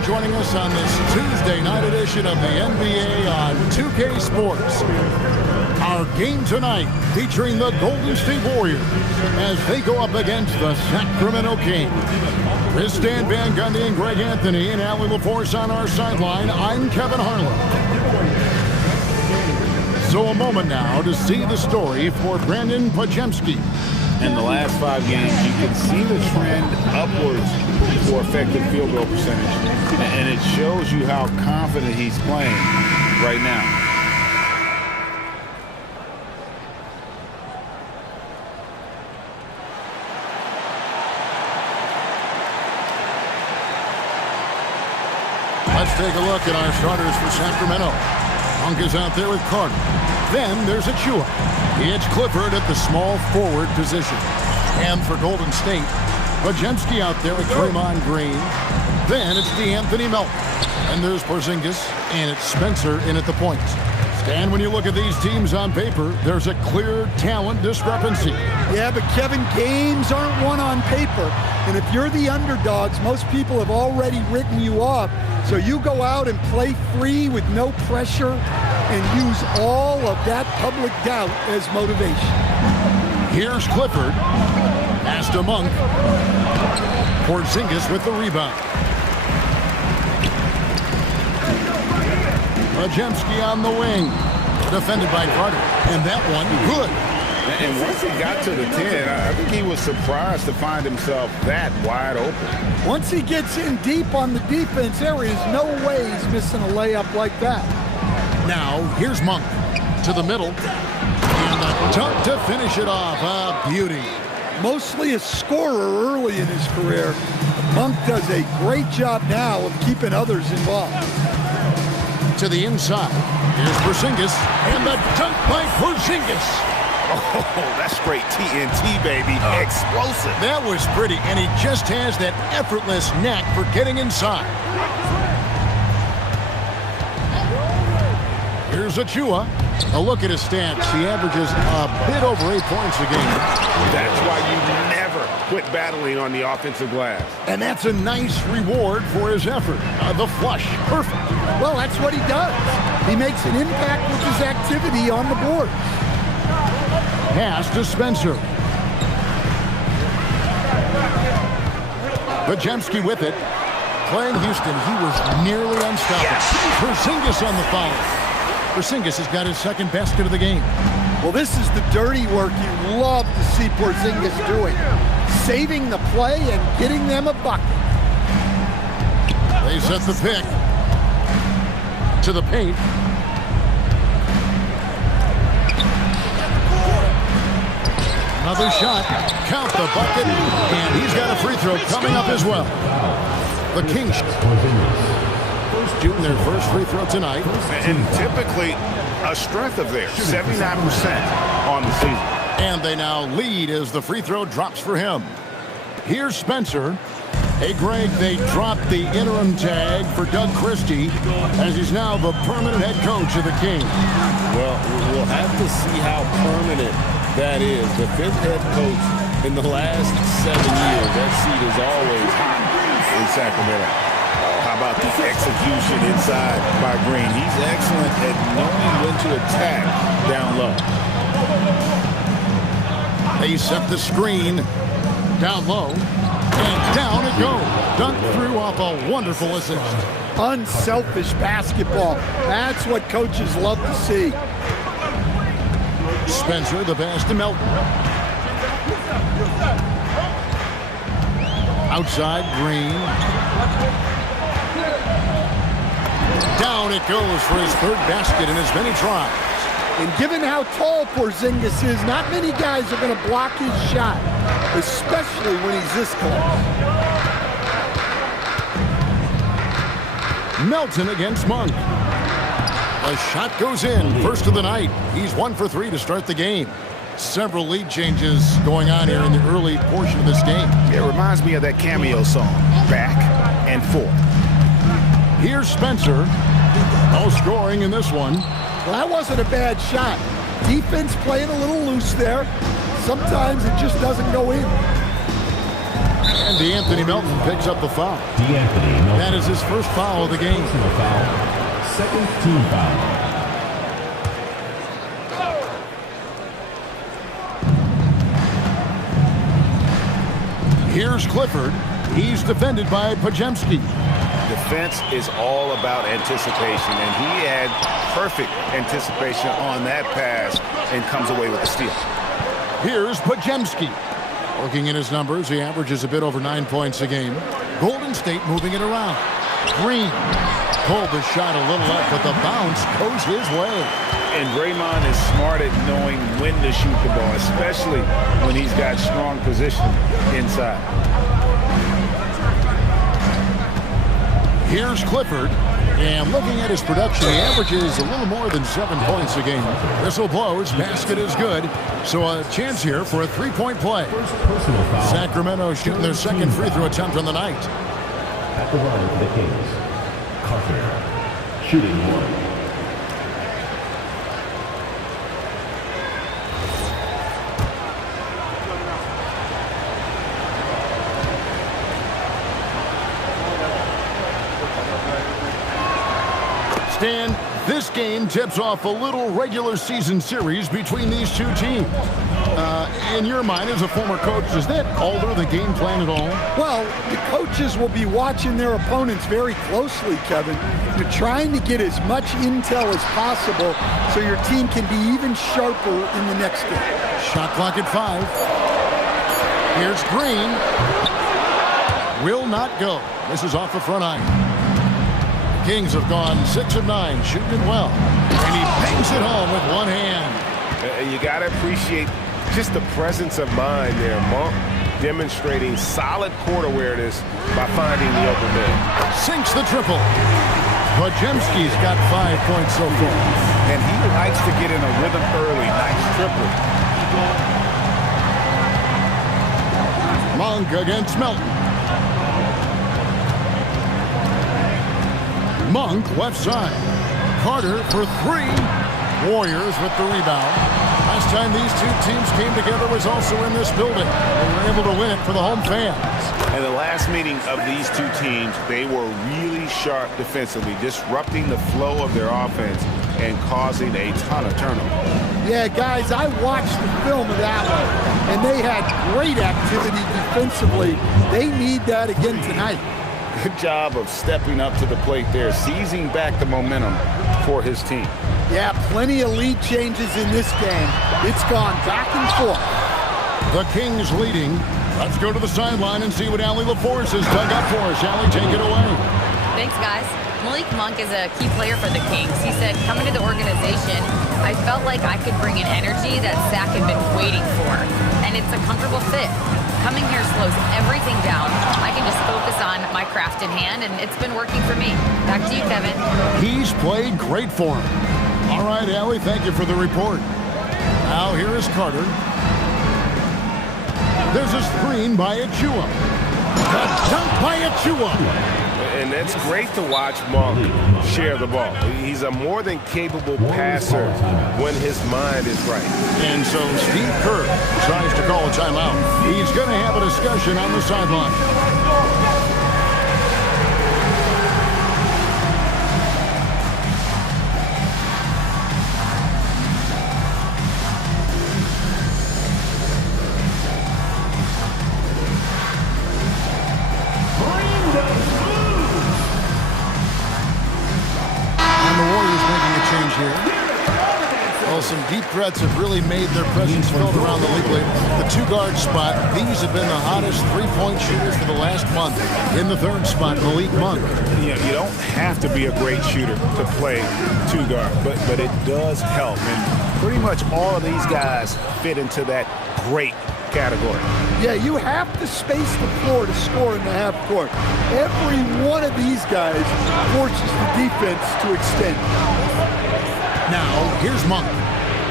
for joining us on this Tuesday night edition of the NBA on 2K Sports. Our game tonight featuring the Golden State Warriors as they go up against the Sacramento Kings. This is Dan Van Gundy and Greg Anthony and Allie LaForce on our sideline. I'm Kevin Harlan. So a moment now to see the story for Brandon Pajemski. In the last 5 games, you can see the trend upwards for effective field goal percentage. And it shows you how confident he's playing right now. Let's take a look at our starters for Sacramento. Monk is out there with Carter. Then there's Achua. It's Clifford at the small forward position. And for Golden State, Pajemski out there with Draymond Green. Then it's DeAnthony Melton. And there's Porzingis, and it's Spencer in at the point. Stan, when you look at these teams on paper, there's a clear talent discrepancy. Yeah, but Kevin, games aren't won on paper. And if you're the underdogs, most people have already written you off. So you go out and play free with no pressure and use all of that public doubt as motivation. Here's Clifford. Pass to Monk. Porzingis with the rebound. Pajemski on the wing. Defended by Carter. And that one, good. And once he got to the 10, I think he was surprised to find himself that wide open. Once he gets in deep on the defense, there is no way he's missing a layup like that. Now, here's Monk to the middle. And a dunk to finish it off. A beauty. Mostly a scorer early in his career, Monk does a great job now of keeping others involved. To the inside. Here's Porzingis. And the dunk by Porzingis. Oh, that's straight TNT, baby. Explosive. That was pretty, and he just has that effortless knack for getting inside. Here's Achua. A look at his stats. He averages a bit over 8 points a game. That's why you never quit battling on the offensive glass. And that's a nice reward for his effort. The flush. Perfect. Well, that's what he does. He makes an impact with his activity on the board. Pass to Spencer. Pajemski with it. Playing Houston, he was nearly unstoppable. Porzingis on the foul. Porzingis has got his second basket of the game. Well, this is the dirty work you love to see Porzingis doing. Saving the play and getting them a bucket. They set the pick. To the paint. Another shot. Count the bucket. And he's got a free throw coming up as well. The Kings shooting their first free throw tonight. And typically a strength of theirs. 79% on the season. And they now lead as the free throw drops for him. Here's Spencer. Hey, Greg, they dropped the interim tag for Doug Christie as he's now the permanent head coach of the Kings. Well, we'll have to see how permanent that is. The 5th head coach in the last 7 years. That seat is always hot in Sacramento. How about the execution inside by Green? He's excellent at knowing when to attack down low. They set the screen down low. And down it goes. Dunked through off a wonderful assist. Unselfish basketball. That's what coaches love to see. Spencer, the pass to Melton. Outside, Green. Down it goes for his 3rd basket in as many tries. And given how tall Porzingis is, not many guys are going to block his shot, especially when he's this close. Melton against Monk. The shot goes in. First of the night. He's 1 for 3 to start the game. Several lead changes going on here in the early portion of this game. It reminds me of that cameo song, Back and Forth. Here's Spencer. No scoring in this one. Well, that wasn't a bad shot. Defense playing a little loose there. Sometimes it just doesn't go in. And DeAnthony Melton picks up the foul. That is his first foul of the game. Second team foul. Here's Clifford. He's defended by Pajemski. Defense is all about anticipation, and he had perfect anticipation on that pass and comes away with the steal. Here's Pajemski. Looking at his numbers, he averages a bit over 9 points a game. Golden State moving it around. Green pulled the shot a little up, but the bounce goes his way. And Draymond is smart at knowing when to shoot the ball, especially when he's got strong position inside. Here's Clifford. And looking at his production, he averages a little more than 7 points a game. Whistle blows, basket is good. So a chance here for a three-point play. Sacramento shooting their second free throw attempt on the night. At the line for the Kings, Carter, shooting one. Stan, this game tips off a little regular season series between these two teams. In your mind, as a former coach, does that alter the game plan at all? Well, the coaches will be watching their opponents very closely, Kevin. You're trying to get as much intel as possible so your team can be even sharper in the next game. Shot clock at 5. Here's Green. Will not go. This is off the front iron. Kings have gone 6 of 9, shooting it well. And he bangs it home with one hand. You got to appreciate just the presence of mind there. Monk demonstrating solid court awareness by finding the open man. Sinks the triple. Pajemski's got 5 points so far. And he likes to get in a rhythm early. Nice triple. Monk against Melton. Monk left side. Carter for 3. Warriors with the rebound. Last time these two teams came together was also in this building. They were able to win it for the home fans. And the last meeting of these two teams, they were really sharp defensively, disrupting the flow of their offense and causing a ton of turnovers. Yeah, guys, I watched the film of that one, and they had great activity defensively. They need that again tonight. Good job of stepping up to the plate there, seizing back the momentum for his team. Yeah, plenty of lead changes in this game. It's gone back and forth. The Kings leading. Let's go to the sideline and see what Allie LaForce has dug up for us. Allie, take it away. Thanks, guys. Malik Monk is a key player for the Kings. He said, coming to the organization, I felt like I could bring an energy that Sac had been waiting for. And it's a comfortable fit. Coming here slows everything down. I can just focus on my craft in hand, and it's been working for me. Back to you, Kevin. He's played great for him. All right, Allie, thank you for the report. Now here is Carter. There's a screen by Achua. The dunk by Achua. And that's great to watch Monk share the ball. He's a more than capable passer when his mind is right. And so Steve Kerr decides to call a timeout. He's going to have a discussion on the sideline. Some deep threats have really made their presence felt around the league lately. The 2-guard spot, these have been the hottest three-point shooters for the last month. In the 3rd spot, Malik Monk. You don't have to be a great shooter to play 2-guard, but it does help. And pretty much all of these guys fit into that great category. Yeah, you have to space the floor to score in the half court. Every one of these guys forces the defense to extend. Now, here's Monk.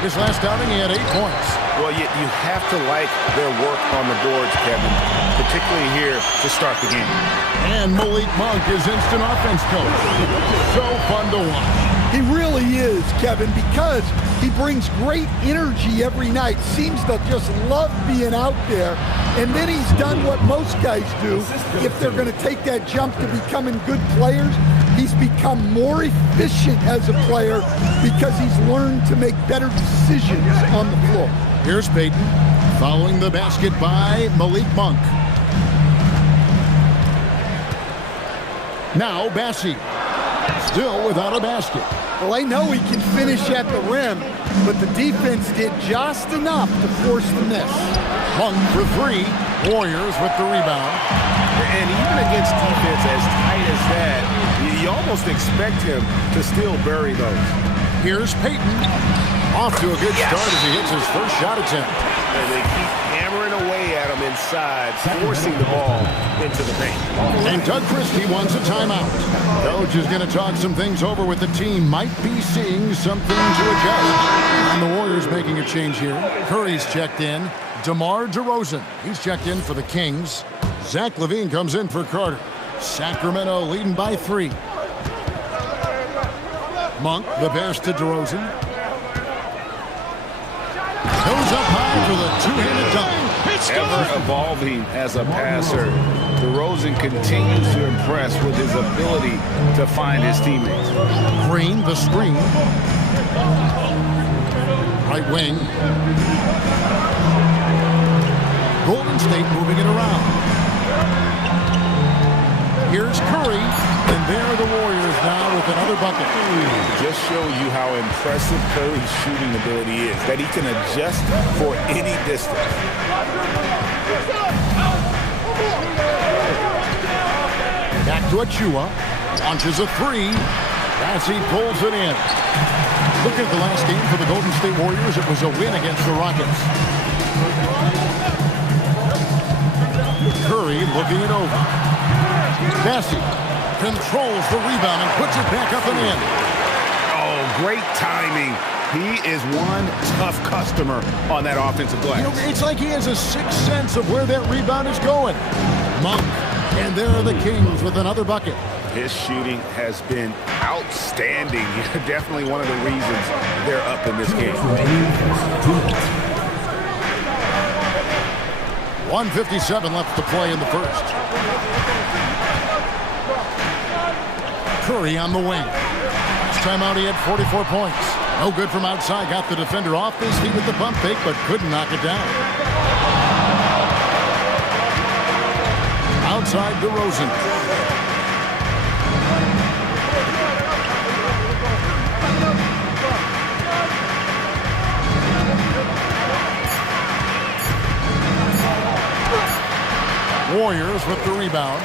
His last outing, he had 8 points. Well, you have to like their work on the boards, Kevin, particularly here to start the game. And Malik Monk is instant offense coach. So fun to watch. He really is, Kevin, because He brings great energy every night, seems to just love being out there. And then he's done what most guys do. If they're going to take that jump to becoming good players, he's become more efficient as a player because he's learned to make better decisions on the floor. Here's Peyton, following the basket by Malik Monk. Now Bassi, still without a basket. Well, I know he can finish at the rim, but the defense did just enough to force the miss. Monk for three. Warriors with the rebound. And even against defense as tight as that, you almost expect him to still bury those. Here's Peyton. Off to a good start as he hits his first shot attempt. And they keep hammering away at him inside, forcing the ball into the paint. And Doug Christie wants a timeout. Coach is going to talk some things over with the team. Might be seeing something to adjust. And the Warriors making a change here. Curry's checked in. DeMar DeRozan, he's checked in for the Kings. Zach LaVine comes in for Carter. Sacramento leading by 3. Monk, the pass to DeRozan. Goes up high for the two-handed dunk. Ever evolving as a passer, DeRozan continues to impress with his ability to find his teammates. Green, the screen. Right wing. Golden State moving it around. Here's Curry, and there are the Warriors now with another bucket. Just shows you how impressive Curry's shooting ability is, that he can adjust for any distance. Back to Achua. Launches a three. As he pulls it in. Look at the last game for the Golden State Warriors. It was a win against the Rockets. Curry looking it over. Bassi controls the rebound and puts it back up and in. Oh, great timing. He is one tough customer on that offensive glass. You know, it's like he has a sixth sense of where that rebound is going. Monk, and there are the Kings with another bucket. His shooting has been outstanding. Definitely one of the reasons they're up in this game. 1:57 left to play in the first. Curry on the wing. Last time out he had 44 points. No good from outside. Got the defender off his feet with the pump fake, but couldn't knock it down. Outside DeRozan. Warriors with the rebound.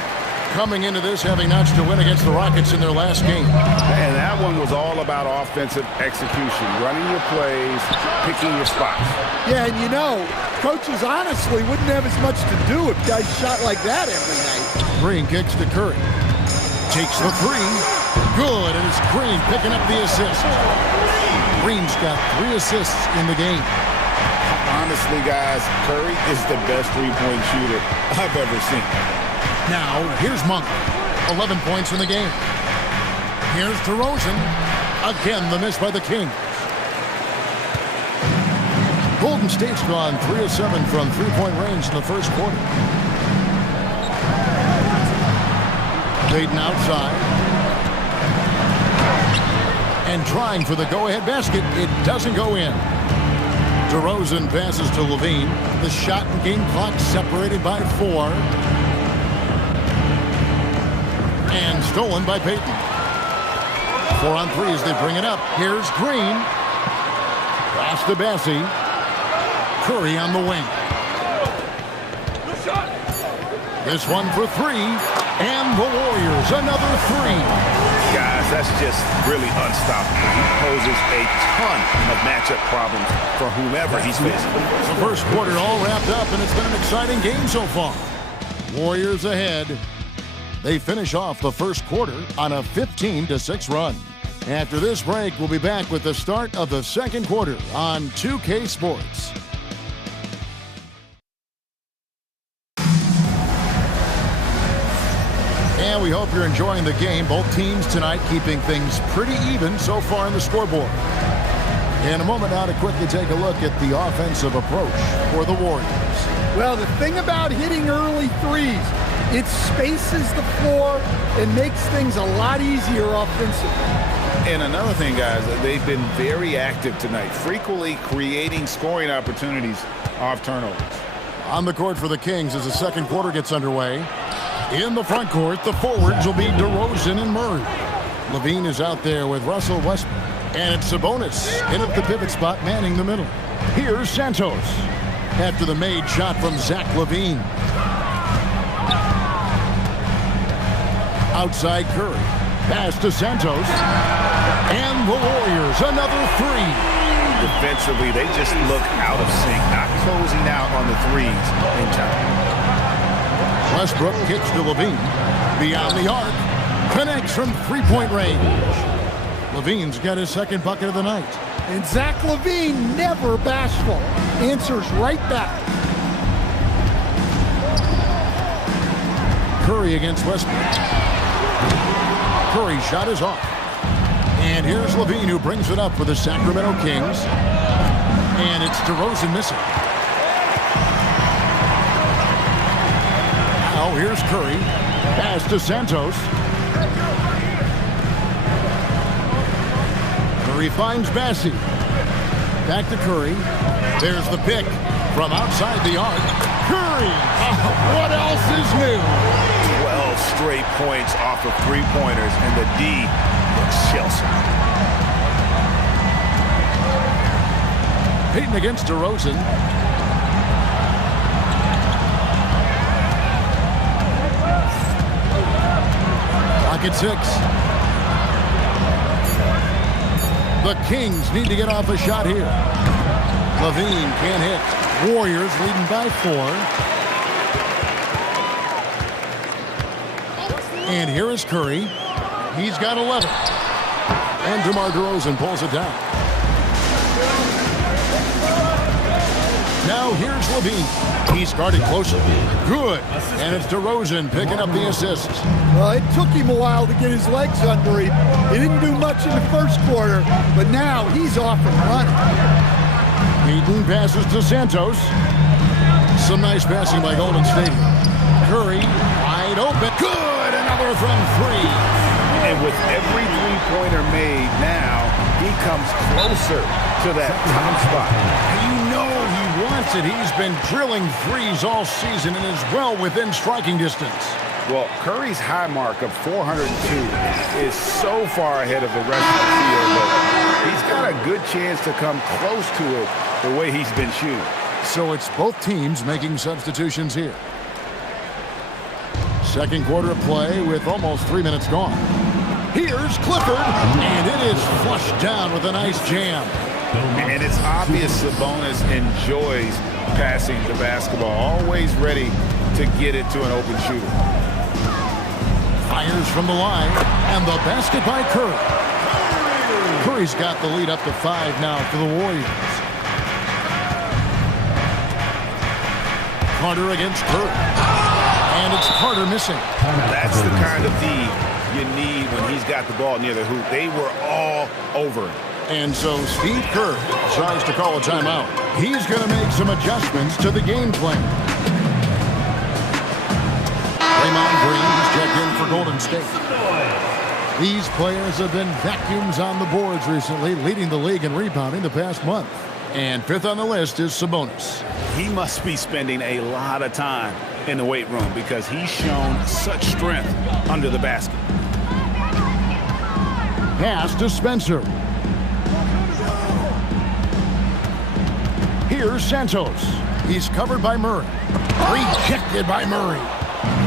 Coming into this having notched a win against the Rockets in their last game. And that one was all about offensive execution, running your plays, picking your spots. Yeah, and you know, coaches honestly wouldn't have as much to do if guys shot like that every night. Green kicks to Curry. Takes the three. Good, and it's Green picking up the assist. Green's got 3 assists in the game. Honestly, guys, Curry is the best three-point shooter I've ever seen. Now, here's Monk. 11 points in the game. Here's DeRozan. Again, the miss by the Kings. Golden State's gone 3 of 7 from three-point range in the first quarter. Peyton outside. And trying for the go-ahead basket. It doesn't go in. DeRozan passes to LaVine. The shot and game clock separated by 4. And stolen by Peyton. 4 on 3 as they bring it up. Here's Green. Pass to Bassi. Curry on the wing. This one for 3. And the Warriors, another 3. Guys, that's just really unstoppable. He poses a ton of matchup problems for whomever he's facing. The first quarter all wrapped up, and it's been an exciting game so far. Warriors ahead. They finish off the first quarter on a 15-6 run. After this break, we'll be back with the start of the second quarter on 2K Sports. And we hope you're enjoying the game. Both teams tonight keeping things pretty even so far on the scoreboard. In a moment now to quickly take a look at the offensive approach for the Warriors. Well, the thing about hitting early threes, it spaces the floor and makes things a lot easier offensively. And another thing, guys, they've been very active tonight, frequently creating scoring opportunities off turnovers. On the court for the Kings as the second quarter gets underway. In the front court, the forwards will be DeRozan and Murray. Levine is out there with Russell Westbrook. And it's Sabonis in at the pivot spot, manning the middle. Here's Santos after the made shot from Zach LaVine. Outside Curry. Pass to Santos. And the Warriors, another three. Defensively, they just look out of sync, not closing out on the threes in time. Westbrook kicks to LaVine. Beyond the arc. Connects from three-point range. LaVine's got his second bucket of the night. And Zach LaVine, never bashful, answers right back. Curry against Westbrook. Curry's shot is off. And here's LaVine who brings it up for the Sacramento Kings. And it's DeRozan missing. Now here's Curry. Pass to Santos. Curry finds Bassi. Back to Curry. There's the pick from outside the arc. Curry! What else is new? 12 straight points off of three-pointers, and the D looks Chelsea. Payton against DeRozan. Clock at 6. The Kings need to get off a shot here. LaVine can't hit. Warriors leading by 4. And here is Curry. He's got 11. And DeMar DeRozan pulls it down. Now here's LaVine. He's guarded closer. Good. And it's DeRozan picking up the assist. Well, it took him a while to get his legs under him. He didn't do much in the first quarter, but now he's off and running. Payton passes to Santos. Some nice passing by Golden State. Curry, wide open. Good! Another from 3. And with every three-pointer made now, he comes closer to that top spot. You know he wants it. He's been drilling threes all season and is well within striking distance. Well, Curry's high mark of 402 is so far ahead of the rest of the field, but he's got a good chance to come close to it the way he's been shooting. So it's both teams making substitutions here. Second quarter of play with almost 3 minutes gone. Here's Clifford, and it is flushed down with a nice jam. And it's obvious Sabonis enjoys passing the basketball, always ready to get it to an open shooter. Fires from the line, and the basket by Curry. Curry's got the lead up to 5 now for the Warriors. Carter against Curry. And it's Carter missing. That's the kind of D you need when he's got the ball near the hoop. They were all over him. And so Steve Kerr decides to call a timeout. He's going to make some adjustments to the game plan. Draymond Green is checked in for Golden State. These players have been vacuums on the boards recently, leading the league in rebounding the past month. And 5th on the list is Sabonis. He must be spending a lot of time in the weight room because he's shown such strength under the basket. Pass to Spencer. Here's Santos. He's covered by Murray. Rejected by Murray.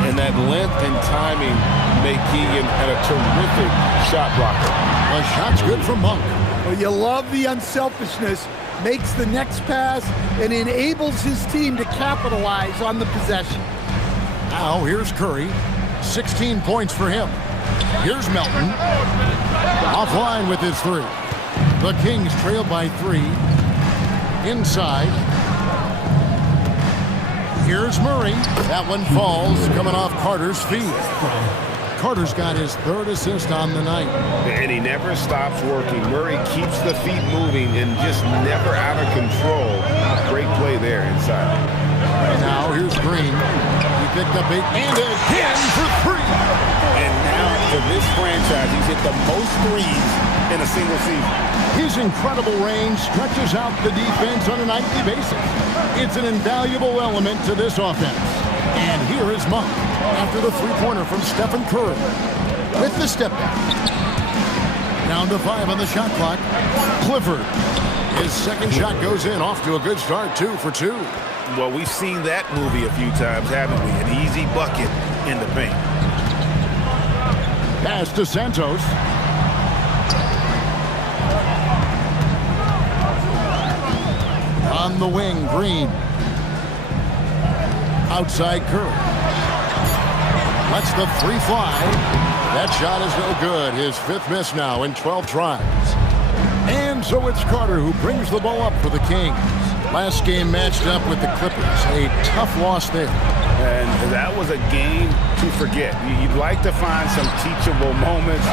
And that length and timing make Keegan a terrific shot blocker. The shot's good from Monk. Well, you love the unselfishness. Makes the next pass and enables his team to capitalize on the possession. Now here's Curry. 16 points for him. Here's Melton. Offline with his 3. The Kings trail by 3. Inside. Here's Murray. That one falls coming off Carter's feet. Carter's got his 3rd assist on the night. And he never stops working. Murray keeps the feet moving and just never out of control. Great play there inside. Now here's Green. He picked up 8 and again for 3. And now for this franchise, he's hit the most threes in a single season. His incredible range stretches out the defense on a nightly basis. It's an invaluable element to this offense. And here is Monk after the three-pointer from Stephen Curry with the step back. Down to 5 on the shot clock. Clifford. His second shot goes in, off to a good start, 2 for 2. Well, we've seen that movie a few times, haven't we? An easy bucket in the paint. Pass to Santos. On the wing, Green. Outside Curry. Lets the 3 fly. That shot is no good. His 5th miss now in 12 tries. And so it's Carter who brings the ball up for the Kings. Last game matched up with the Clippers. A tough loss there. And that was a game to forget. You'd like to find some teachable moments,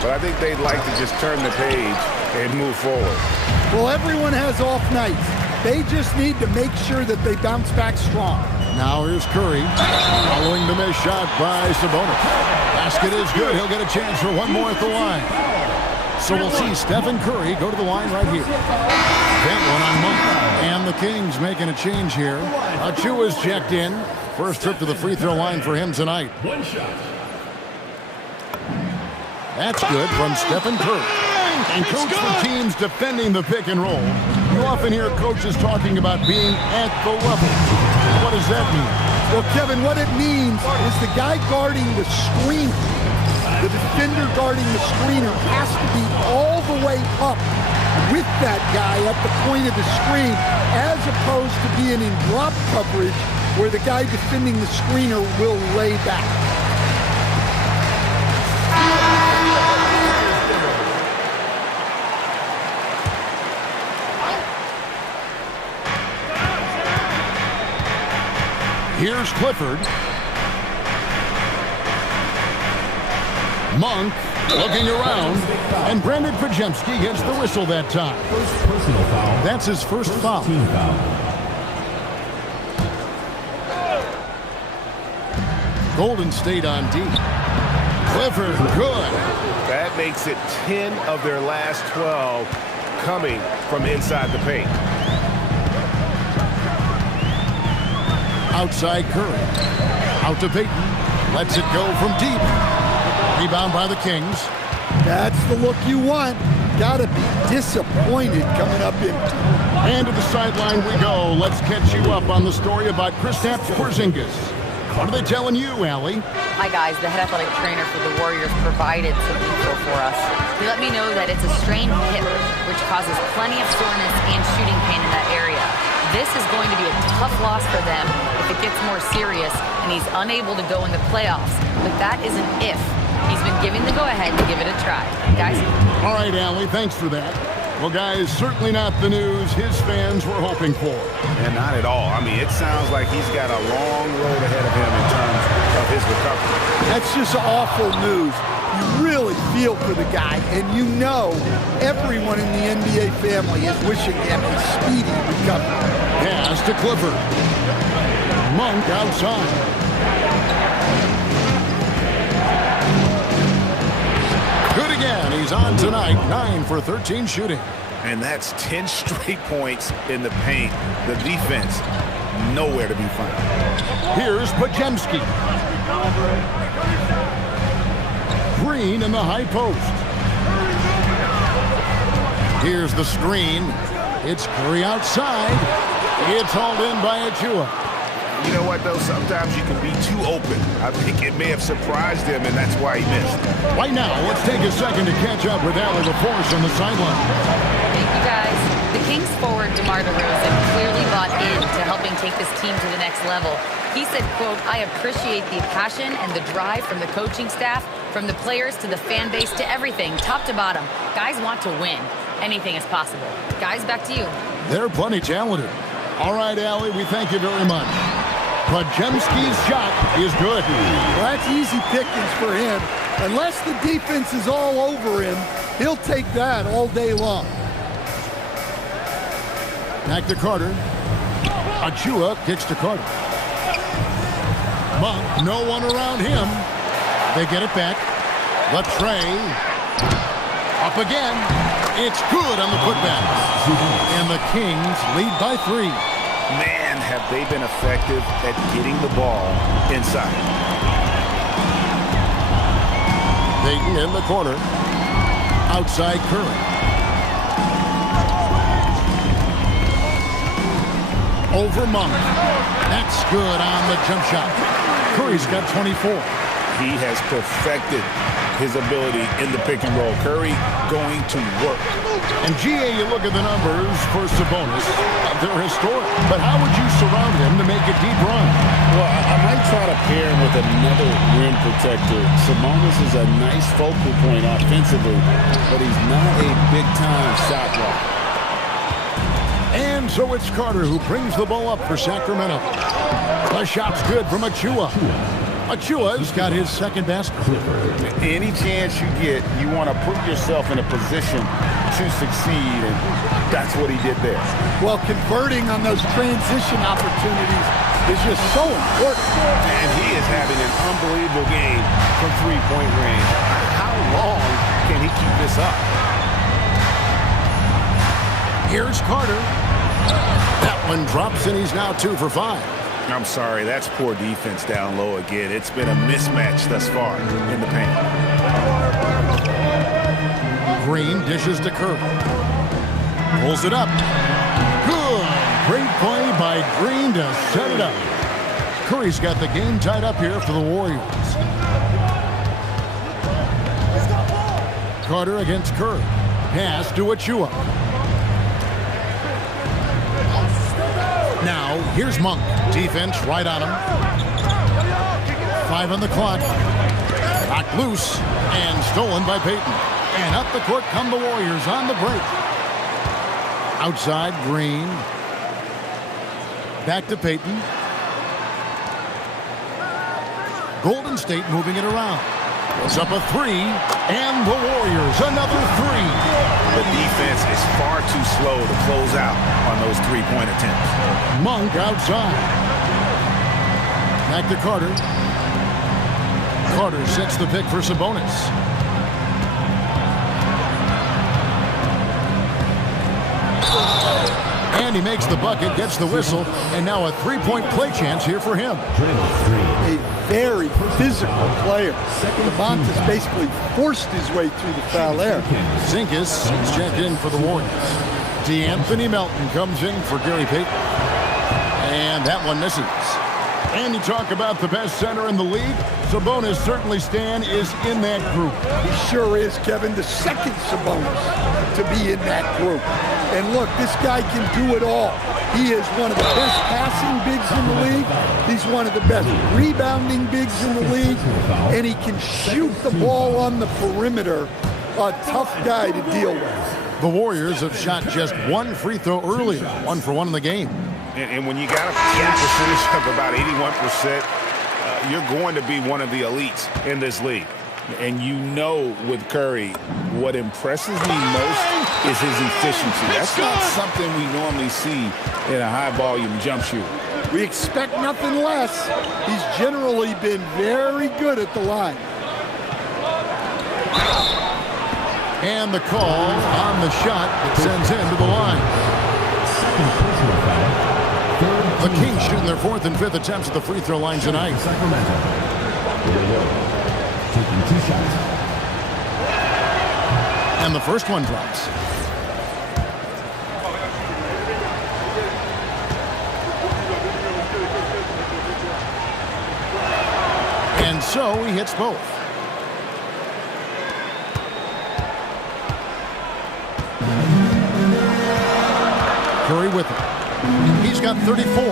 but I think they'd like to just turn the page and move forward. Well, everyone has off nights. They just need to make sure that they bounce back strong. Now here's Curry, following the missed shot by Sabonis. Basket is good. He'll get a chance for one more at the line. So we'll see Stephen Curry go to the line right here. That one on Monk. And the Kings making a change here. Achua's checked in. First trip to the free throw line for him tonight. One shot. That's good from Stephen Curry. And coach for teams defending the pick and roll. You often hear coaches talking about being at the level. What does that mean? Well, Kevin, what it means is the guy guarding the screener, the defender guarding the screener, has to be all the way up with that guy at the point of the screen, as opposed to being in drop coverage where the guy defending the screener will lay back. Here's Clifford. Monk looking around. And Brandon Pajemski gets the whistle that time. Personal foul. That's his first foul. Team foul. Golden State on D. Clifford, good. That makes it 10 of their last 12 coming from inside the paint. Outside Curry. Out to Payton. Lets it go from deep. Rebound by the Kings. That's the look you want. Gotta be disappointed coming up empty. And to the sideline we go. Let's catch you up on the story about Kristaps Porzingis. What are they telling you, Allie? Hi, guys. The head athletic trainer for the Warriors provided some info for us. He let me know that it's a strained hip, which causes plenty of soreness and shooting pain in that area. This is going to be a tough loss for them if it gets more serious and he's unable to go in the playoffs. But that is an if. He's been given the go-ahead to give it a try. Guys? All right, Allie, thanks for that. Well, guys, certainly not the news his fans were hoping for. And not at all. I mean, it sounds like he's got a long road ahead of him in terms of his recovery. That's just awful news. You really feel for the guy, and you know everyone in the NBA family is wishing him a speedy recovery. Pass to Clifford. Monk outside. Good again. He's on tonight. 9 for 13 shooting. And that's 10 straight points in the paint. The defense, nowhere to be found. Here's Pajemski. Green in the high post. Here's the screen. It's Curry outside. It's hauled in by Achua. You know what, though? Sometimes you can be too open. I think it may have surprised him, and that's why he missed. Right now, let's take a second to catch up with Allie LaForce on the sideline. Thank you, guys. The Kings forward, DeMar DeRozan, clearly bought into helping take this team to the next level. He said, quote, "I appreciate the passion and the drive from the coaching staff, from the players to the fan base to everything, top to bottom. Guys want to win. Anything is possible." Guys, back to you. They're plenty talented. All right, Allie, we thank you very much. Podziemski's shot is good. Well, that's easy pickings for him. Unless the defense is all over him, he'll take that all day long. Back to Carter. Achua kicks to Carter. Monk, no one around him. They get it back. Latre. Up again. It's good on the putback. And the Kings lead by 3. Man, have they been effective at getting the ball inside. Payton in the corner. Outside Curry. Over Monk. That's good on the jump shot. Curry's got 24. He has perfected his ability in the pick and roll. Curry going to work. And GA, you look at the numbers for Sabonis. They're historic. But how would you surround him to make a deep run? Well, I might try to pair him with another rim protector. Sabonis is a nice focal point offensively, but he's not a big-time shot blocker. And so it's Carter who brings the ball up for Sacramento. The shot's good from Achua. Achua's got his second basket. Any chance you get, you want to put yourself in a position to succeed, and that's what he did there. Well, converting on those transition opportunities is just so important. And he is having an unbelievable game from three-point range. How long can he keep this up? Here's Carter. That one drops, and he's now 2 for 5. I'm sorry, that's poor defense down low again. It's been a mismatch thus far in the paint. Green dishes to Curry. Pulls it up. Good. Great play by Green to set it up. Curry's got the game tied up here for the Warriors. Carter against Curry. Pass to Achua. Now, here's Monk. Defense right on him. 5 on the clock. Knocked loose and stolen by Payton. And up the court come the Warriors on the break. Outside, Green. Back to Payton. Golden State moving it around. It's up a 3, and the Warriors another 3. The defense is far too slow to close out on those three-point attempts. Monk outside. Back to Carter. Carter sets the pick for Sabonis. And he makes the bucket, gets the whistle, and now a 3-point play chance here for him. A very physical player. Sabonis basically forced his way through the foul area. Zinkas is checked in for the Warriors. DeAnthony Melton comes in for Gary Payton. And that one misses. And you talk about the best center in the league. Sabonis certainly, Stan, is in that group. He sure is, Kevin. The second Sabonis to be in that group. And look, this guy can do it all. He is one of the best passing bigs in the league. He's one of the best rebounding bigs in the league. And he can shoot the ball on the perimeter. A tough guy to deal with. The Warriors have shot just 1 free throw earlier. 1 for 1 in the game. And when you got a shooting percentage of about 81%, you're going to be one of the elites in this league. And you know with Curry, what impresses me most is his efficiency. That's not something we normally see in a high-volume jump shooter. We expect nothing less. He's generally been very good at the line. And the call on the shot that sends him to the line. The Kings shooting their 4th and 5th attempts at the free throw line tonight. Sacramento. Taking 2 shots. And the first one drops. And so he hits both. Curry with it. He's got 34.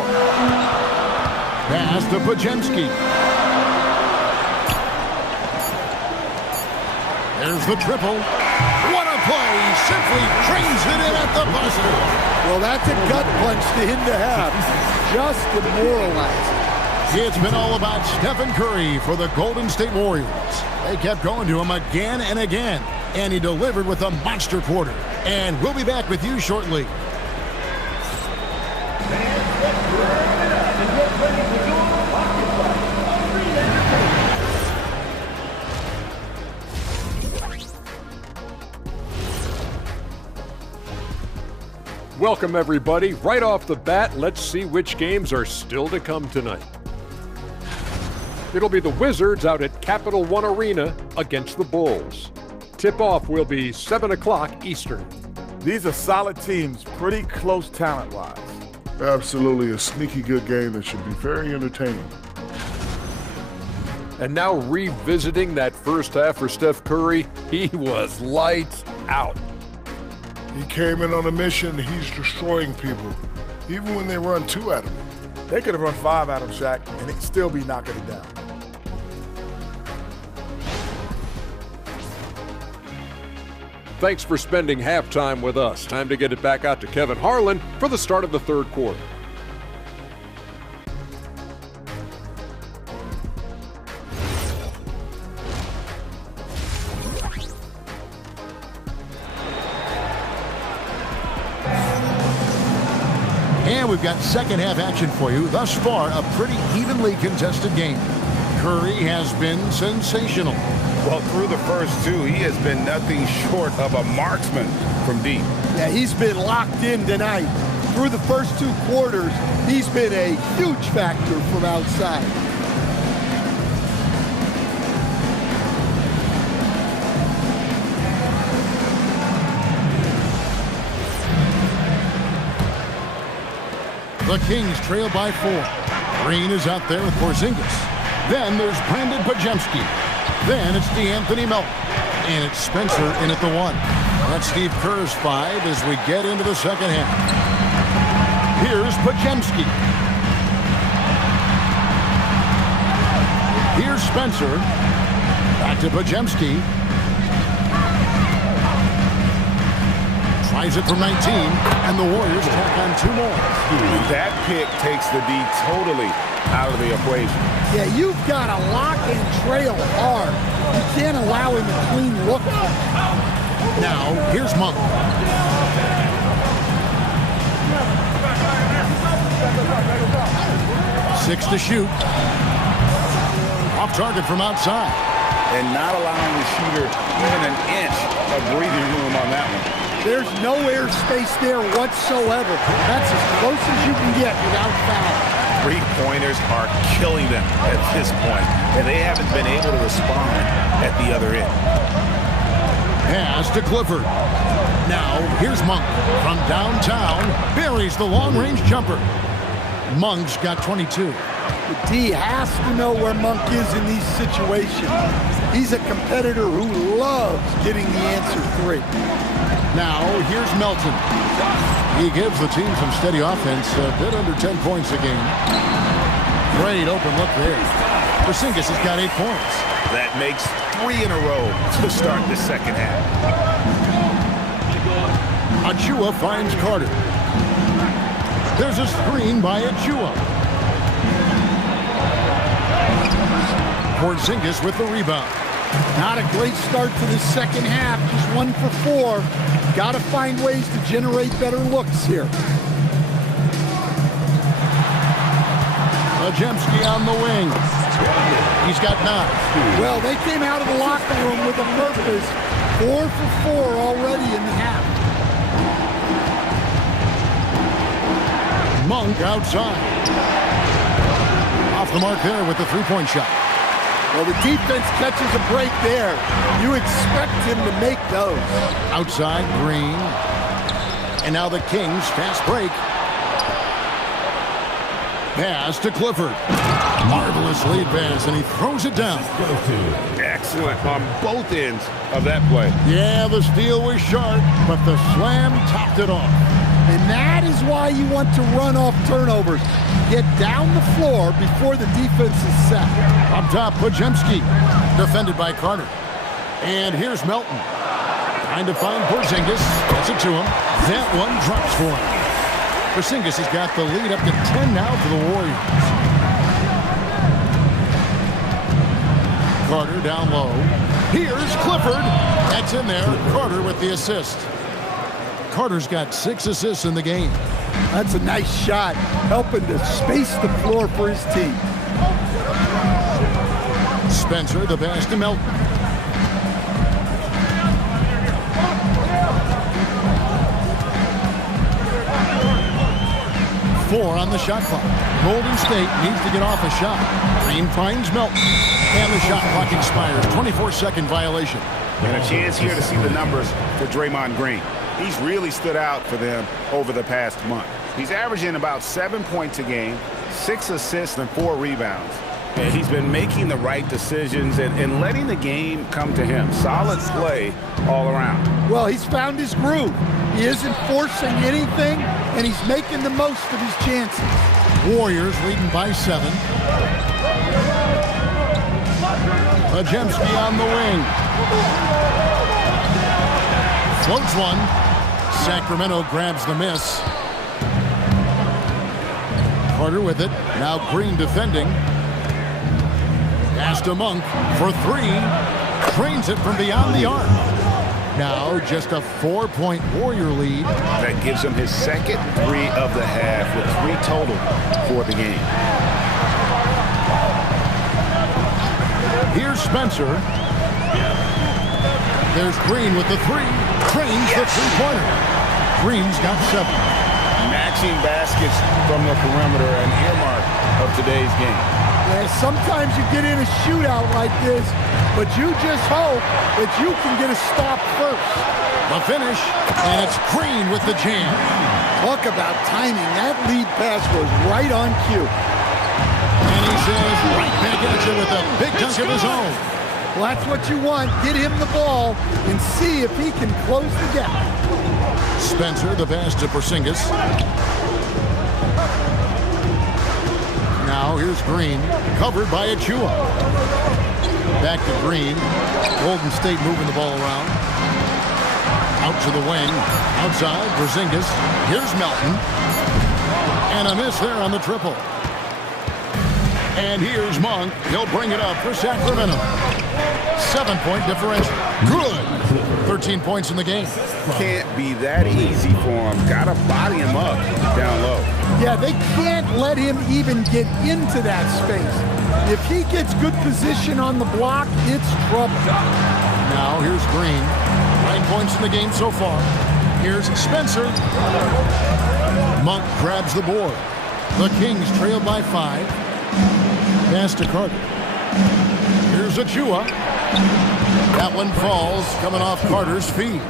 Pass to Podziemski. There's the triple. What a play. He simply trains it in at the buzzer. Well, that's a gut punch to him to have. Just demoralized. It's been all about Stephen Curry for the Golden State Warriors. They kept going to him again and again, and he delivered with a monster quarter. And we'll be back with you shortly. Welcome, everybody. Right off the bat, let's see which games are still to come tonight. It'll be the Wizards out at Capital One Arena against the Bulls. Tip-off will be 7 o'clock Eastern. These are solid teams, pretty close talent-wise. Absolutely a sneaky good game that should be very entertaining. And now revisiting that first half for Steph Curry, he was lights out. He came in on a mission. He's destroying people, even when they run 2 at him. They could have run 5 at him, Shaq, and he'd still be knocking it down. Thanks for spending halftime with us. Time to get it back out to Kevin Harlan for the start of the third quarter. And we've got second half action for you. Thus far, a pretty evenly contested game. Curry has been sensational. Well, through the first 2, he has been nothing short of a marksman from deep. Yeah, he's been locked in tonight. Through the first 2 quarters, he's been a huge factor from outside. The Kings trail by 4. Green is out there with Porzingis. Then there's Brandon Pajemski. Then it's DeAnthony Melton. And it's Spencer in at the 1. That's Steve Kerr's 5 as we get into the second half. Here's Pajemski. Here's Spencer. Back to Pajemski. Tries it from 19, and the Warriors tack on 2 more. That pick takes the D totally out of the equation. Yeah, you've got to lock and trail hard. You can't allow him to clean look. Now, here's Monk. Six to shoot. Off target from outside. And not allowing the shooter even an inch of breathing room on that one. There's no airspace there whatsoever. That's as close as you can get without foul. 3-pointers are killing them at this point, and they haven't been able to respond at the other end. Pass to Clifford. Now, here's Monk. From downtown, buries the long-range jumper. Monk's got 22. The D has to know where Monk is in these situations. He's a competitor who loves getting the answer 3. Now, here's Melton. He gives the team some steady offense, a bit under 10 points a game. Great open look there. Porzingis has got 8 points. That makes 3 in a row to start the second half. Achua finds Carter. There's a screen by Achua. Porzingis with the rebound. Not a great start to the second half. Just 1 for 4. Got to find ways to generate better looks here. Pajemski on the wing. He's got 9. Well, they came out of the locker room with a purpose. 4 for 4 already in the half. Monk outside. Off the mark there with the 3-point shot. Well, the defense catches a break there. You expect him to make those. Outside, Green. And now the Kings, fast break. Pass to Clifford. Marvelous lead pass, and he throws it down. Excellent on both ends of that play. Yeah, the steal was sharp, but the slam topped it off. And that is why you want to run off turnovers. Get down the floor before the defense is set. Up top, Pajemski, defended by Carter. And here's Melton. Trying to find Porzingis. Gets it to him. That one drops for him. Porzingis has got the lead up to 10 now for the Warriors. Carter down low. Here's Clifford. That's in there. Carter with the assist. Carter's got 6 assists in the game. That's a nice shot, helping to space the floor for his team. Spencer, the pass to Melton. Four on the shot clock. Golden State needs to get off a shot. Green finds Melton. And the shot clock expires. 24-second violation. And a chance here to see the numbers for Draymond Green. He's really stood out for them over the past month. He's averaging about 7 points a game, 6 assists, and 4 rebounds. And he's been making the right decisions and letting the game come to him. Solid play all around. Well, he's found his groove. He isn't forcing anything, and he's making the most of his chances. Warriors leading by 7. Pajemski on the wing. Floats one. Sacramento grabs the miss. Carter with it. Now Green defending. Pass to Monk for 3. Trains it from beyond the arc. Now just a 4-point Warrior lead. That gives him his second 3 of the half with 3 total for the game. Here's Spencer. There's Green with the 3. Trains the 3-pointer. Green's got 7. Matching baskets from the perimeter, an earmark of today's game. Yeah, sometimes you get in a shootout like this, but you just hope that you can get a stop first. The finish, and it's Green with the jam. Talk about timing. That lead pass was right on cue. And he says right back at you with a big dunk of his own. Well, that's what you want. Get him the ball and see if he can close the gap. Spencer, the pass to Porzingis. Now here's Green, covered by Achua. Back to Green. Golden State moving the ball around. Out to the wing. Outside, Porzingis. Here's Melton. And a miss there on the triple. And here's Monk. He'll bring it up for Sacramento. 7-point differential. Good. 13 points in the game. Can't be that easy for him. Gotta body him up down low. Yeah, they can't let him even get into that space. If he gets good position on the block, it's trouble. Now here's Green. 9 points in the game so far. Here's Spencer. Monk grabs the board. The Kings trail by 5. Pass to Carter. Here's Achua. That one falls, coming off Carter's feet.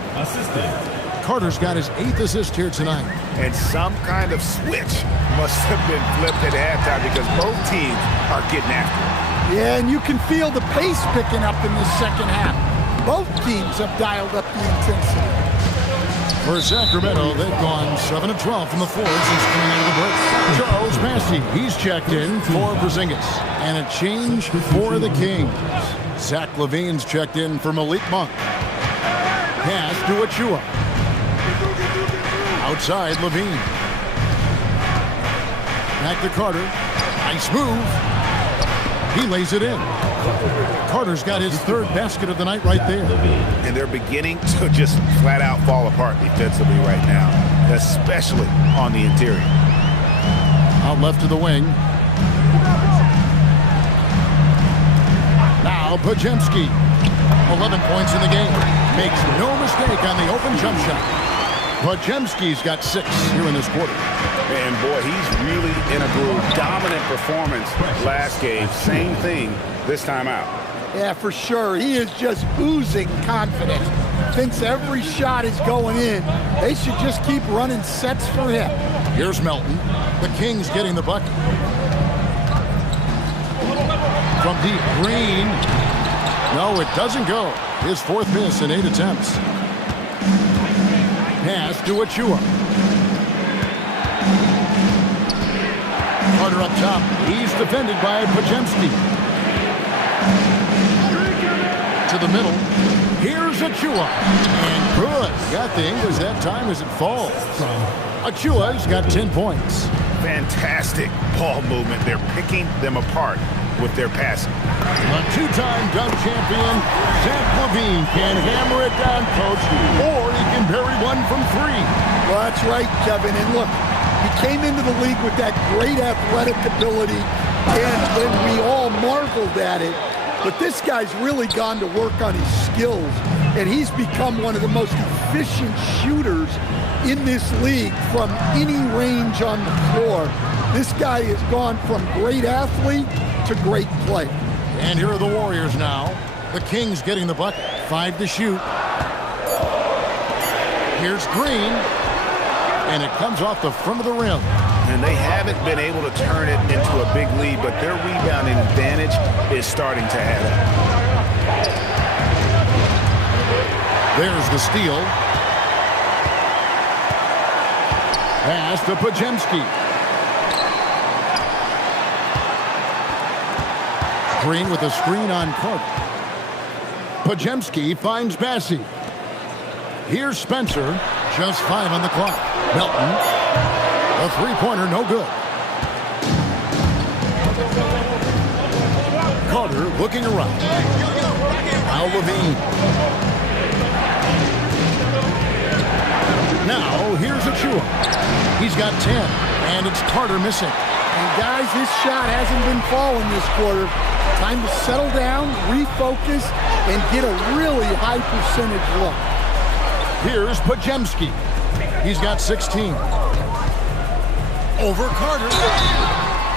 Carter's got his 8th assist here tonight. And some kind of switch must have been flipped at halftime because both teams are getting after it. Yeah, and you can feel the pace picking up in the second half. Both teams have dialed up the intensity. For Sacramento, they've gone 7-12 from the floor since coming out of the break. Charles Massey, he's checked in for Porzingis. And a change for the Kings. Zach LaVine's checked in for Malik Monk. Pass to Achua. Outside, LaVine. Back to Carter. Nice move. He lays it in. Carter's got his 3rd basket of the night right there. And they're beginning to just flat out fall apart defensively right now, especially on the interior. Out left to the wing. Now Pajemski. 11 points in the game. Makes no mistake on the open jump shot. Pajemski's got 6 here in this quarter. And boy, he's really in a groove. Dominant performance last game. Same thing this time out. Yeah, for sure. He is just oozing confidence. Thinks every shot is going in. They should just keep running sets for him. Here's Melton. The Kings getting the bucket. From deep, Green. No, it doesn't go. His 4th miss in 8 attempts. Pass to Achua. Carter up top. He's defended by Pajemski. To the middle. Here's Achua. And good. Got the English that time as it falls. Achua's got 10 points. Fantastic ball movement. They're picking them apart with their passing. The two-time dunk champion, Zach LaVine, can hammer it down, Coach, or he can bury one from three. Well, that's right, Kevin. And look, he came into the league with that great athletic ability, and we all marveled at it. But this guy's really gone to work on his skills, and he's become one of the most efficient shooters in this league from any range on the floor. This guy has gone from great athlete to great play. And here are the Warriors now. The Kings getting the bucket. 5 to shoot. Here's Green. And it comes off the front of the rim. And they haven't been able to turn it into a big lead, but their rebounding advantage is starting to add up. There's the steal. Pass to Podziemski. Green with a screen on Carter. Podziemski finds Bassi. Here's Spencer. Just 5 on the clock. Melton. A three-pointer, no good. Carter looking around. Now LaVine. Now here's Achua. He's got 10, and it's Carter missing. And guys, this shot hasn't been falling this quarter. Time to settle down, refocus, and get a really high percentage look. Here's Podziemski. He's got 16. Over Carter.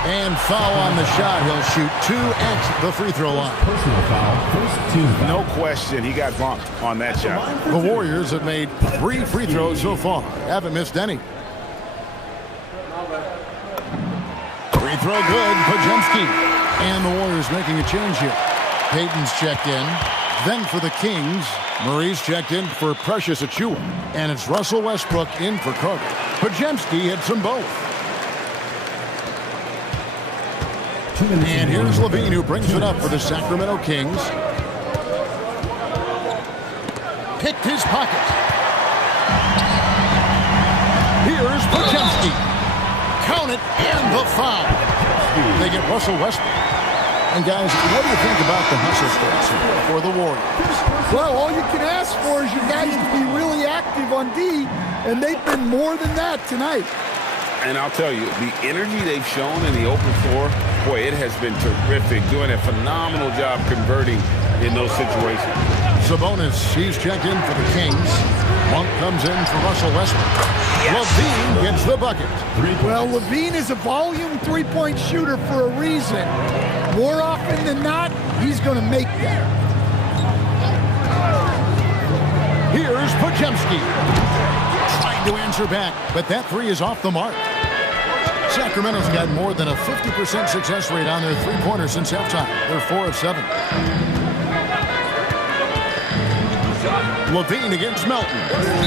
And foul on the shot. He'll shoot 2 at the free throw line. Personal foul. First team foul. No question, he got bumped on that shot. The Warriors have made 3 free throws so far. Haven't missed any. Free throw good. Podziemski. And the Warriors making a change here. Payton's checked in. Then for the Kings, Murray's checked in for Precious Achua. And it's Russell Westbrook in for Carter. Podziemski hits them both. And here's LaVine, who brings it up for the Sacramento Kings. Picked his pocket. Here's Podziemski. Count it, and the foul. They get Russell Westbrook. And guys, what do you think about the hustle stats for the Warriors? Well, all you can ask for is your guys to be really active on D, and they've been more than that tonight. And I'll tell you, the energy they've shown in the open floor, boy, it has been terrific, doing a phenomenal job converting in those situations. Sabonis, he's checked in for the Kings. Monk comes in for Russell Westbrook. LaVine gets the bucket. Well, LaVine is a volume three-point shooter for a reason. More often than not, he's going to make that. Here's Podziemski. Trying to answer back, but that three is off the mark. Sacramento's got more than a 50% success rate on their three-pointers since halftime. They're 4 of 7. LaVine against Melton.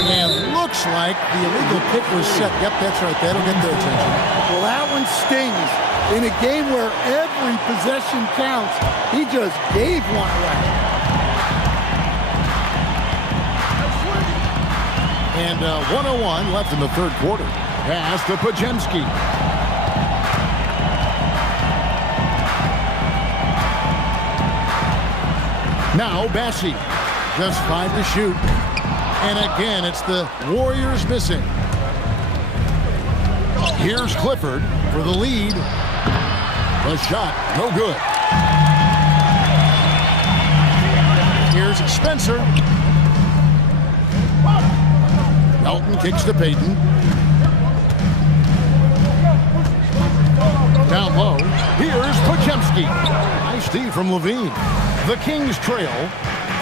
And looks like the illegal pick was set. Yep, that's right. That'll get their attention. Well, that one stings. In a game where every possession counts, he just gave one away. And 1:01 left in the third quarter. Pass to Podziemski. Now Bassi. Just 5 to shoot. And again, it's the Warriors missing. Here's Clifford for the lead. The shot, no good. Here's Spencer. Melton kicks to Payton. Down low. Here's Podziemski. Nice D from LaVine. The Kings trail.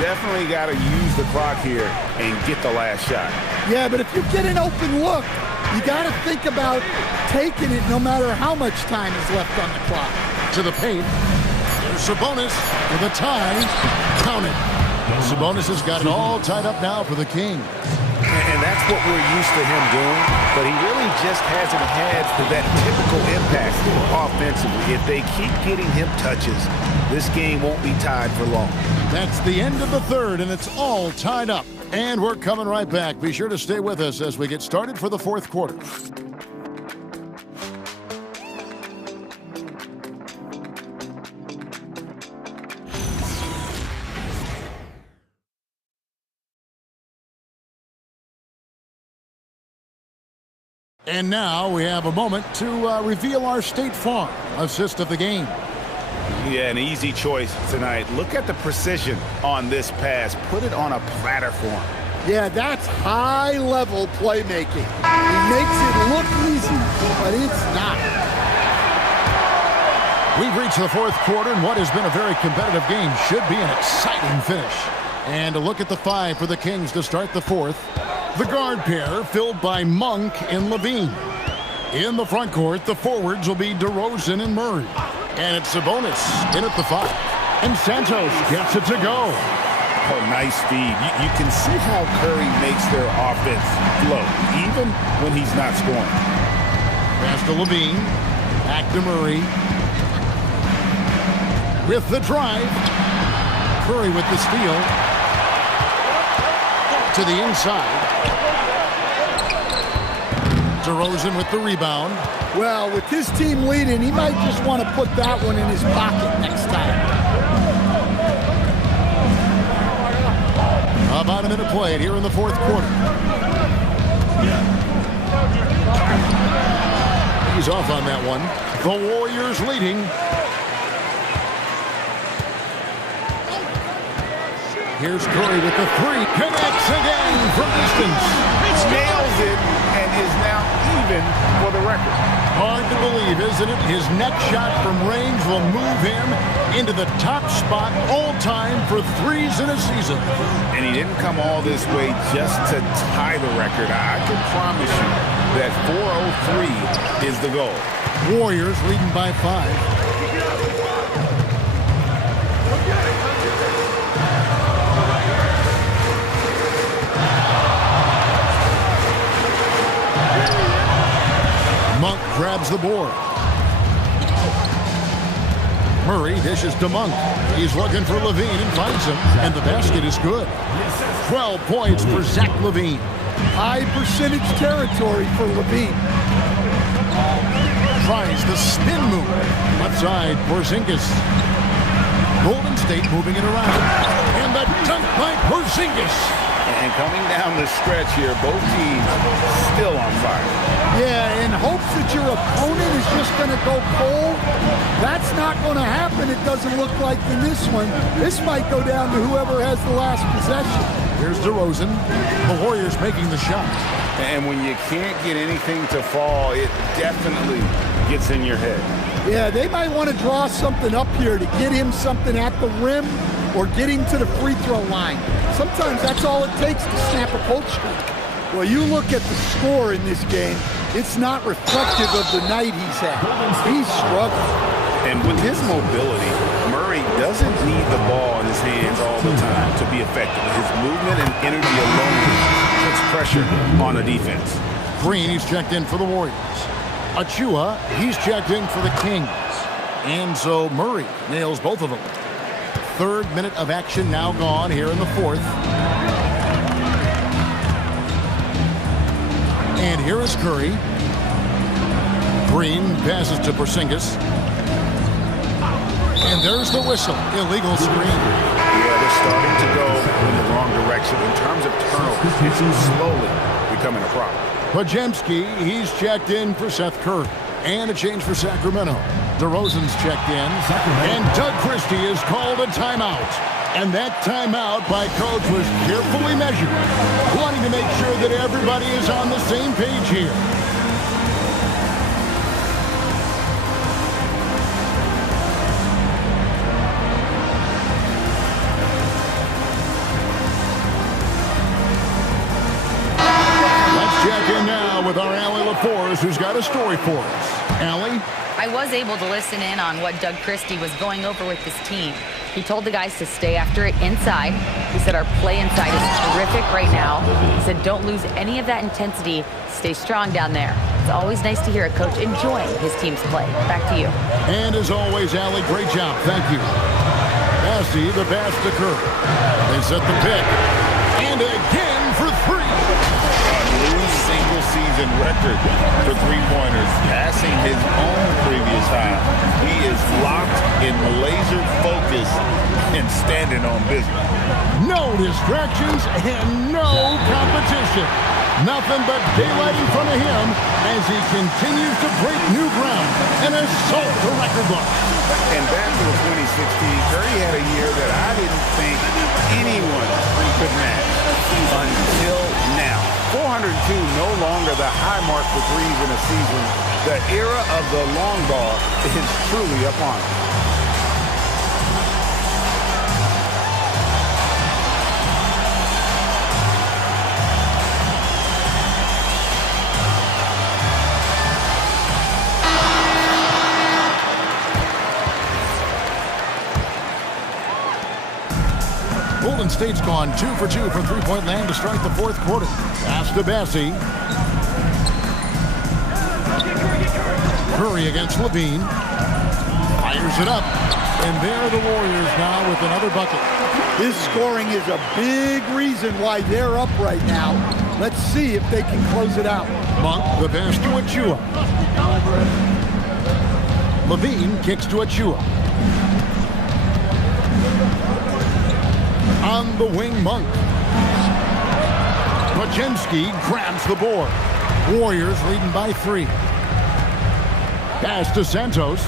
Definitely got to use the clock here and get the last shot. Yeah, but if you get an open look, you got to think about taking it no matter how much time is left on the clock. To the paint. There's Sabonis for the tie. Count it. Sabonis has got it all tied up now for the Kings. And that's what we're used to him doing, but he really just hasn't had that typical impact offensively. If they keep getting him touches, this game won't be tied for long. That's the end of the third, and it's all tied up. And we're coming right back. Be sure to stay with us as we get started for the fourth quarter. And now we have a moment to reveal our State Farm assist of the game. Yeah, an easy choice tonight. Look at the precision on this pass. Put it on a platter for him. Yeah, that's high-level playmaking. He makes it look easy, but it's not. We've reached the fourth quarter, and what has been a very competitive game should be an exciting finish. And a look at the five for the Kings to start the fourth. The guard pair filled by Monk and Levine. In the front court, the forwards will be DeRozan and Murray. And it's Sabonis in at the 5. And Santos gets it to go. Oh, nice feed. You can see how Curry makes their offense flow, even when he's not scoring. Pass to Levine. Back to Murray. With the drive. Curry with the steal. To the inside. DeRozan with the rebound. Well, with his team leading, he might just want to put that one in his pocket next time. About a minute played here in the fourth quarter. He's off on that one. The Warriors leading. Here's Curry with the 3. Connects again from distance. Nails it and is now even for the record. Hard to believe, isn't it? His next shot from range will move him into the top spot all time for threes in a season. And he didn't come all this way just to tie the record. I can promise you that 403 is the goal. Warriors leading by 5. Monk grabs the board. Murray dishes to Monk. He's looking for Levine and finds him, and the basket is good. 12 points for Zach Levine. High percentage territory for Levine. Tries the spin move. Left side, Porzingis. Golden State moving it around. And the dunk by Porzingis. And coming down the stretch here, both teams still on fire. Yeah, in hopes that your opponent is just going to go cold. That's not going to happen, it doesn't look like in this one. This might go down to whoever has the last possession. Here's DeRozan. The Warriors making the shot. And when you can't get anything to fall, it definitely gets in your head. Yeah, they might want to draw something up here to get him something at the rim or get him to the free throw line. Sometimes that's all it takes to snap a cold streak. Well, you look at the score in this game, it's not reflective of the night he's had. He's struggling. And with his mobility, Murray doesn't need the ball in his hands all the time to be effective. His movement and energy alone puts pressure on a defense. Green, he's checked in for the Warriors. Achua, he's checked in for the Kings. And so Murray nails both of them. Third minute of action now gone here in the fourth. And here is Curry. Green passes to Porzingis. And there's the whistle. Illegal screen. Yeah, they're starting to go in the wrong direction in terms of turnovers. It's slowly becoming a problem. Podziemski, he's checked in for Seth Curry. And a change for Sacramento. DeRozan's checked in. And Doug Christie has called a timeout. And that timeout by coach was carefully measured, wanting to make sure that everybody is on the same page here. Let's check in now with our Allie LaForce, who's got a story for us. Allie? I was able to listen in on what Doug Christie was going over with his team. He told the guys to stay after it inside. He said our play inside is terrific right now. He said don't lose any of that intensity. Stay strong down there. It's always nice to hear a coach enjoying his team's play. Back to you. And as always, Allie, great job. Thank you. Massey, the pass to Curry. They set the pick. And again for 3. New single-season record for three-pointers, passing his own previous high. He is locked in laser focus and standing on business. No distractions and no competition. Nothing but daylight in front of him as he continues to break new ground and assault the record book. And back to 2016, Curry had a year that I didn't think anyone could match until now. 402, no longer the high mark for threes in a season. The era of the long ball is truly upon him. Golden State's gone 2 for 2 from three-point land to start the fourth quarter. Pass to Bassi. Curry against Levine. Fires it up. And there are the Warriors now with another bucket. His scoring is a big reason why they're up right now. Let's see if they can close it out. Monk, the pass to Achua. Levine kicks to Achua. On the wing, Monk. Podziemski grabs the board. Warriors leading by 3. Pass to Santos.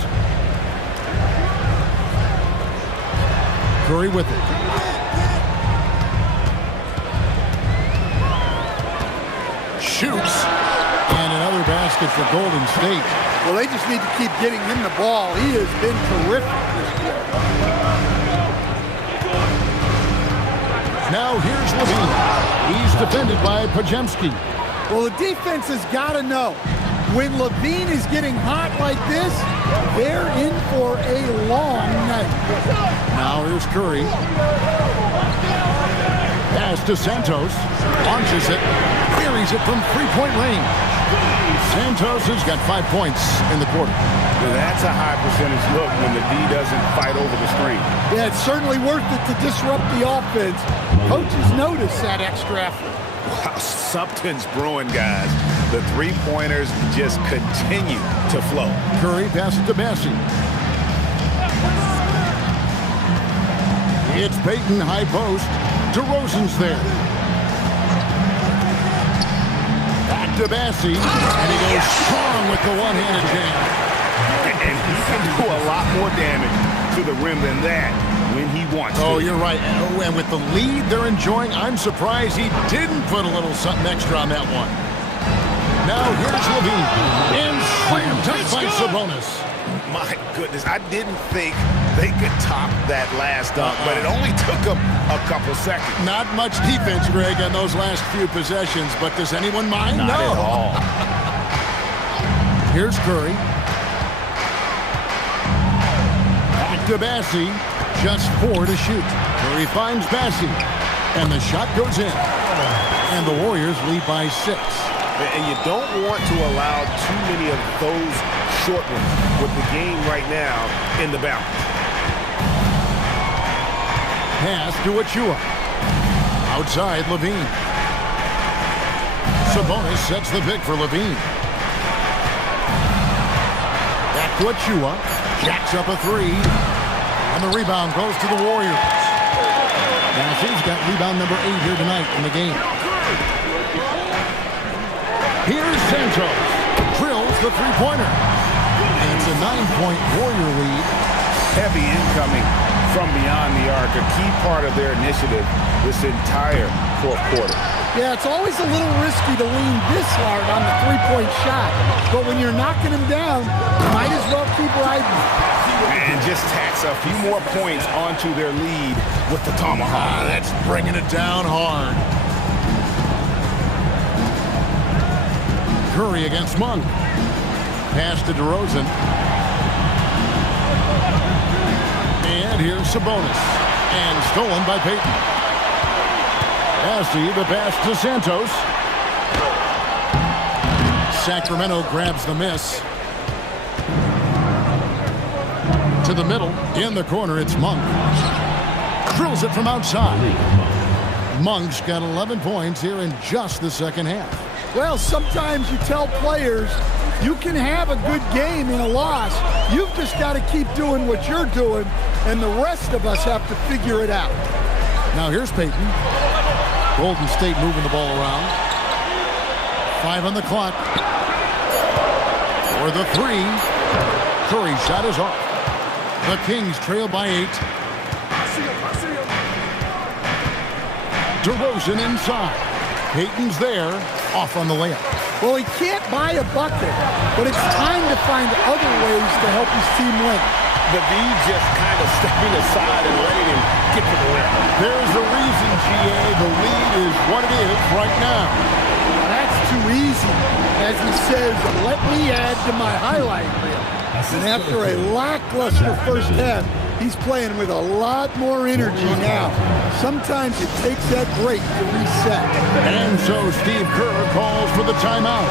Curry with it. Shoots. And another basket for Golden State. Well, they just need to keep getting him the ball. He has been terrific this year. Now here's Levine. He's defended by Podziemski. Well, the defense has got to know. When Levine is getting hot like this, they're in for a long night. Now here's Curry. Pass to Santos. Launches it. Carries it from three-point range. Santos has got 5 points in the quarter. That's a high percentage look when the D doesn't fight over the screen. Yeah, it's certainly worth it to disrupt the offense. Coaches notice that extra effort. Wow, something's brewing, guys. The three-pointers just continue to flow. Curry passes to Bassi. It's Payton, high post. DeRozan's there. Back to Bassi. And he goes strong with the one-handed jam. And he can do a lot more damage to the rim than that when he wants to. Oh, you're right. And with the lead they're enjoying, I'm surprised he didn't put a little something extra on that one. Now here's Levine. And slam dunk by Sabonis. My goodness, I didn't think they could top that last dunk, but it only took them a couple seconds. Not much defense, Greg, on those last few possessions, but does anyone mind? Not at all. Here's Curry. Back to Bassi. Just 4 to shoot. Curry finds Bassi. And the shot goes in. And the Warriors lead by 6. And you don't want to allow too many of those short ones with the game right now in the balance. Pass to Achua. Outside, Levine. Sabonis sets the pick for Levine. Back to Achua. Jacks up a 3. And the rebound goes to the Warriors. Bassi's got rebound number 8 here tonight in the game. Here's Santos. Drills the three-pointer. And it's a 9-point Warrior lead. Heavy incoming from beyond the arc. A key part of their initiative this entire fourth quarter. Yeah, it's always a little risky to lean this hard on the three-point shot. But when you're knocking them down, you might as well keep riding. And just tacks a few more points onto their lead with the tomahawk. That's bringing it down hard. Curry against Monk. Pass to DeRozan. And here's Sabonis. And stolen by Payton. Bassi, the pass to Santos. Sacramento grabs the miss. To the middle. In the corner, it's Monk. Drills it from outside. Monk's got 11 points here in just the second half. Well, sometimes you tell players you can have a good game in a loss. You've just got to keep doing what you're doing, and the rest of us have to figure it out. Now here's Payton. Golden State moving the ball around. 5 on the clock. For the 3. Curry's shot is off. The Kings trail by 8. DeRozan inside. Payton's there. Off on the layup. Well, he can't buy a bucket, but it's time to find other ways to help his team win. The D just kind of stepping aside and letting him get to the rim. There's a reason, GA. The lead is what it is right now. That's too easy. As he says, let me add to my highlight reel. And after a lackluster first half, he's playing with a lot more energy now. Sometimes it takes that break to reset. And so Steve Kerr calls for the timeout.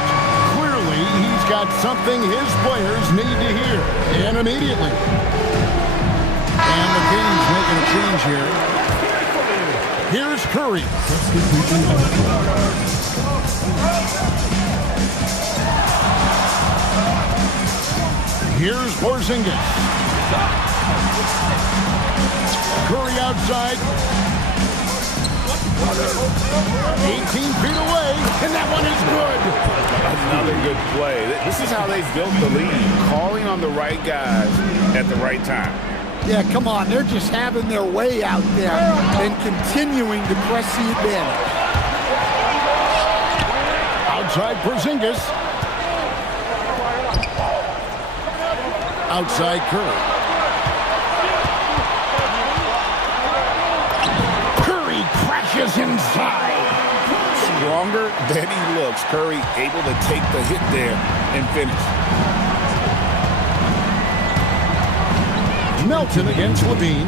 Clearly, he's got something his players need to hear. And immediately. And the Kings making a change here. Here's Curry. Here's Porzingis. Curry outside. 18 feet away, and that one is good. Another good play. This is how they built the lead, calling on the right guys at the right time. Yeah, come on. They're just having their way out there and continuing to press the advantage. Outside Porzingis. Outside Curry. Curry crashes inside. Stronger than he looks. Curry able to take the hit there and finish. Melton against Levine.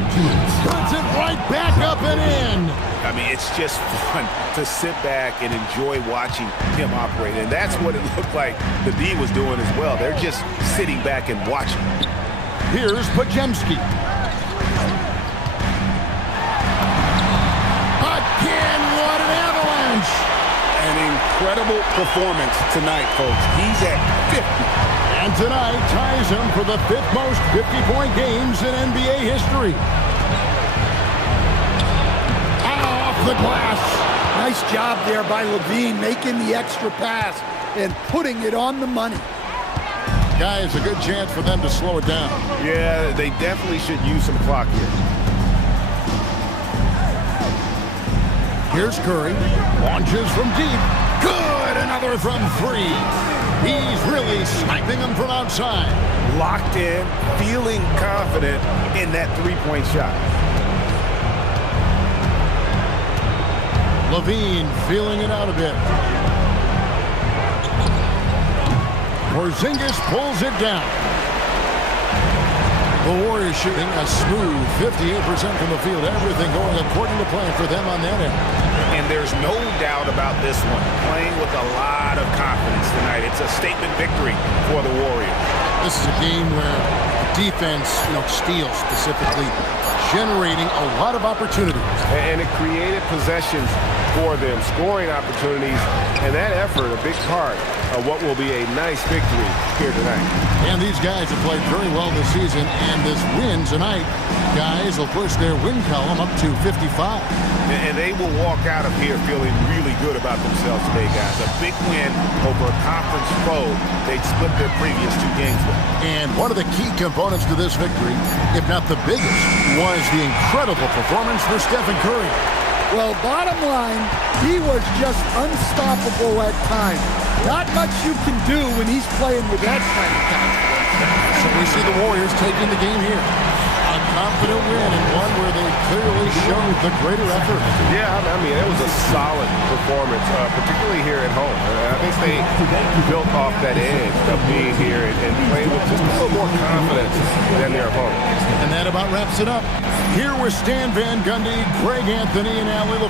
Puts it right back up and in. I mean, it's just fun to sit back and enjoy watching him operate. And that's what it looked like the D was doing as well. They're just sitting back and watching. Here's Podziemski. Again, what an avalanche. An incredible performance tonight, folks. He's at 50. And tonight ties him for the 5th most 50-point games in NBA history. Off the glass. Nice job there by Levine making the extra pass and putting it on the money. Guys, a good chance for them to slow it down. Yeah, they definitely should use some clock here. Here's Curry. Launches from deep. Good! Another from 3. He's really sniping them from outside. Locked in, feeling confident in that three-point shot. Levine feeling it out a bit. Porzingis pulls it down. The Warriors shooting a smooth 58% from the field. Everything going according to plan for them on that end. And there's no doubt about this one. Playing with a lot of confidence tonight. It's a statement victory for the Warriors. This is a game where defense, steals specifically, generating a lot of opportunities. And it created possessions for them, scoring opportunities, and that effort, a big part of what will be a nice victory here tonight. And these guys have played very well this season, and this win tonight, guys, will push their win column up to 55. And they will walk out of here feeling really good about themselves today, guys. A big win over a conference foe they'd split their previous 2 games with. And one of the key components to this victory, if not the biggest, was the incredible performance for Stephen Curry. Well, bottom line, he was just unstoppable at times. Not much you can do when he's playing with that kind of confidence. So we see the Warriors taking the game here. A confident win and one where they clearly showed the greater effort. Yeah, I mean, it was a solid performance, particularly here at home. I think they built off that edge of being here and playing with just a little more confidence than their opponents. And that about wraps it up. Here with Stan Van Gundy, Greg Anthony, and Allie